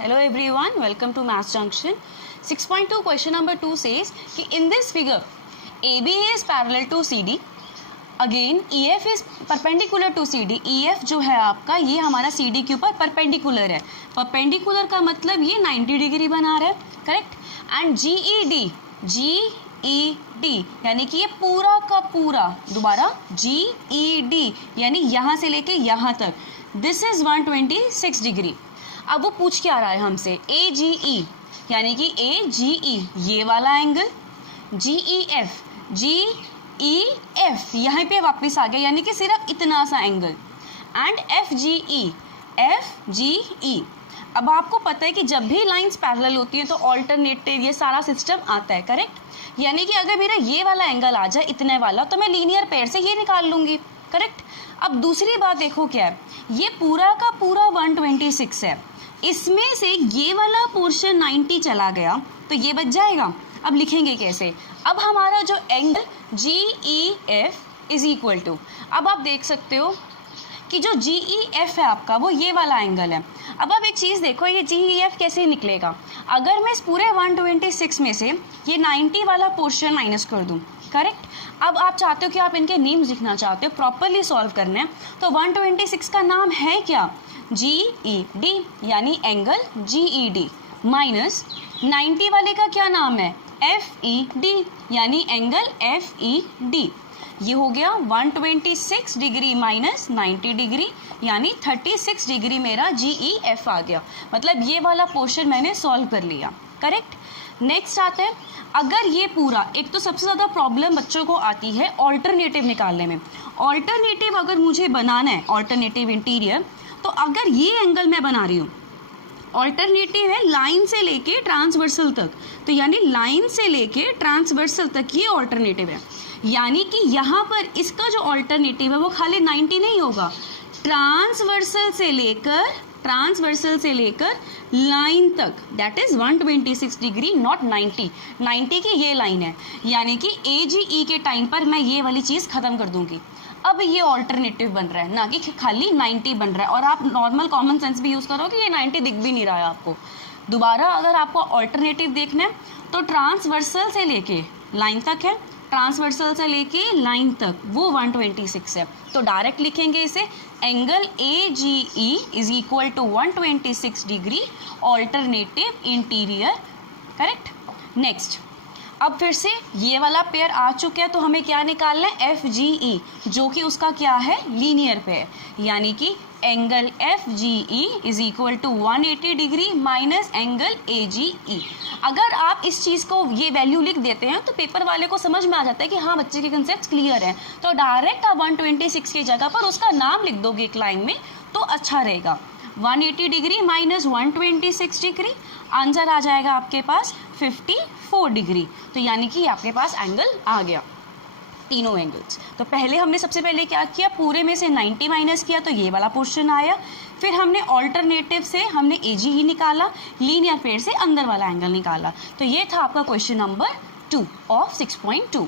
Hello everyone, welcome to Maths Junction. 6.2 question number 2 says कि in this figure AB is parallel to CD. Again EF is perpendicular to CD. EF जो है आपका ये हमारा CD के ऊपर perpendicular है. Perpendicular का मतलब ये 90 डिग्री बना रहा है, करेक्ट. एंड GED यानी कि ये पूरा का पूरा, दोबारा GED यानी यहाँ से लेके यहाँ तक, दिस इज 126 डिग्री. अब वो पूछ क्या रहा है हमसे, AGE यानी कि AGE ये वाला एंगल, GEF यहाँ पे वापस आ गया यानी कि सिर्फ इतना सा एंगल, एंड FGE. अब आपको पता है कि जब भी लाइंस पैरेलल होती हैं तो ऑल्टरनेटिव ये सारा सिस्टम आता है, करेक्ट. यानी कि अगर मेरा ये वाला एंगल आ जाए इतने वाला तो मैं लीनियर पेयर से ये निकाल लूँगी, करेक्ट. अब दूसरी बात देखो क्या है, ये पूरा का पूरा 126 है, इसमें से ये वाला पोर्शन 90 चला गया तो ये बच जाएगा. अब लिखेंगे कैसे, अब हमारा जो angle GEF is equal to, अब आप देख सकते हो कि जो GEF है आपका वो ये वाला एंगल है. अब आप एक चीज़ देखो, ये GEF कैसे निकलेगा, अगर मैं इस पूरे 126 में से ये 90 वाला पोर्शन माइनस कर दूं, करेक्ट. अब आप चाहते हो कि आप इनके नेम्स लिखना चाहते हो, प्रॉपरली सॉल्व करना है, तो 126 का नाम है क्या, GED यानी एंगल GED, माइनस 90 वाले का क्या नाम है, FED यानी एंगल FED. ये हो गया 126 डिग्री माइनस 90 डिग्री यानी 36 डिग्री मेरा GEF आ गया. मतलब ये वाला पोर्शन मैंने सॉल्व कर लिया, करेक्ट. नेक्स्ट आता है, अगर ये पूरा, एक तो सबसे ज़्यादा प्रॉब्लम बच्चों को आती है ऑल्टरनेटिव निकालने में. ऑल्टरनेटिव अगर मुझे बनाना है, ऑल्टरनेटिव इंटीरियर, तो अगर ये एंगल मैं बना रही हूँ, ऑल्टरनेटिव है लाइन से लेके ट्रांसवर्सल तक, तो यानी लाइन से लेके ट्रांसवर्सल तक ये ऑल्टरनेटिव है. यानी कि यहाँ पर इसका जो ऑल्टरनेटिव है वो खाली 90 नहीं होगा, ट्रांसवर्सल से लेकर लाइन तक, दैट इज 126 डिग्री नॉट 90 की ये लाइन है. यानी कि AGE के टाइम पर मैं ये वाली चीज़ ख़त्म कर दूंगी. अब ये ऑल्टरनेटिव बन रहा है, ना कि खाली 90 बन रहा है. और आप नॉर्मल कॉमन सेंस भी यूज़ करो कि ये 90 दिख भी नहीं रहा है आपको. दोबारा अगर आपको ऑल्टरनेटिव देखना है तो ट्रांसवर्सल से लेके लाइन तक है, ट्रांसवर्सल से लेके लाइन तक वो 126 है. तो डायरेक्ट लिखेंगे इसे, angle AGE is equal to 126 degree alternative interior, correct. Next, अब फिर से ये वाला पेयर आ चुका है तो हमें क्या निकालना है, FGE, जो कि उसका क्या है, लीनियर पेयर. यानी कि angle FGE is equal to 180 degree minus angle AGE. अगर आप इस चीज़ को ये वैल्यू लिख देते हैं तो पेपर वाले को समझ में आ जाता है कि हाँ बच्चे के कंसेप्ट क्लियर हैं. तो डायरेक्ट आप 126 की जगह पर उसका नाम लिख दोगे एक लाइन में तो अच्छा रहेगा. 180 डिग्री माइनस 126 डिग्री, आंसर आ जाएगा आपके पास 54 डिग्री. तो यानी कि आपके पास एंगल आ गया, तीनों एंगल्स. तो पहले हमने सबसे पहले क्या किया, पूरे में से 90 माइनस किया तो ये वाला पोर्शन आया. फिर हमने ऑल्टरनेटिव से हमने AGE निकाला, लीनियर पेयर से अंदर वाला एंगल निकाला. तो ये था आपका क्वेश्चन नंबर 2 ऑफ 6.2.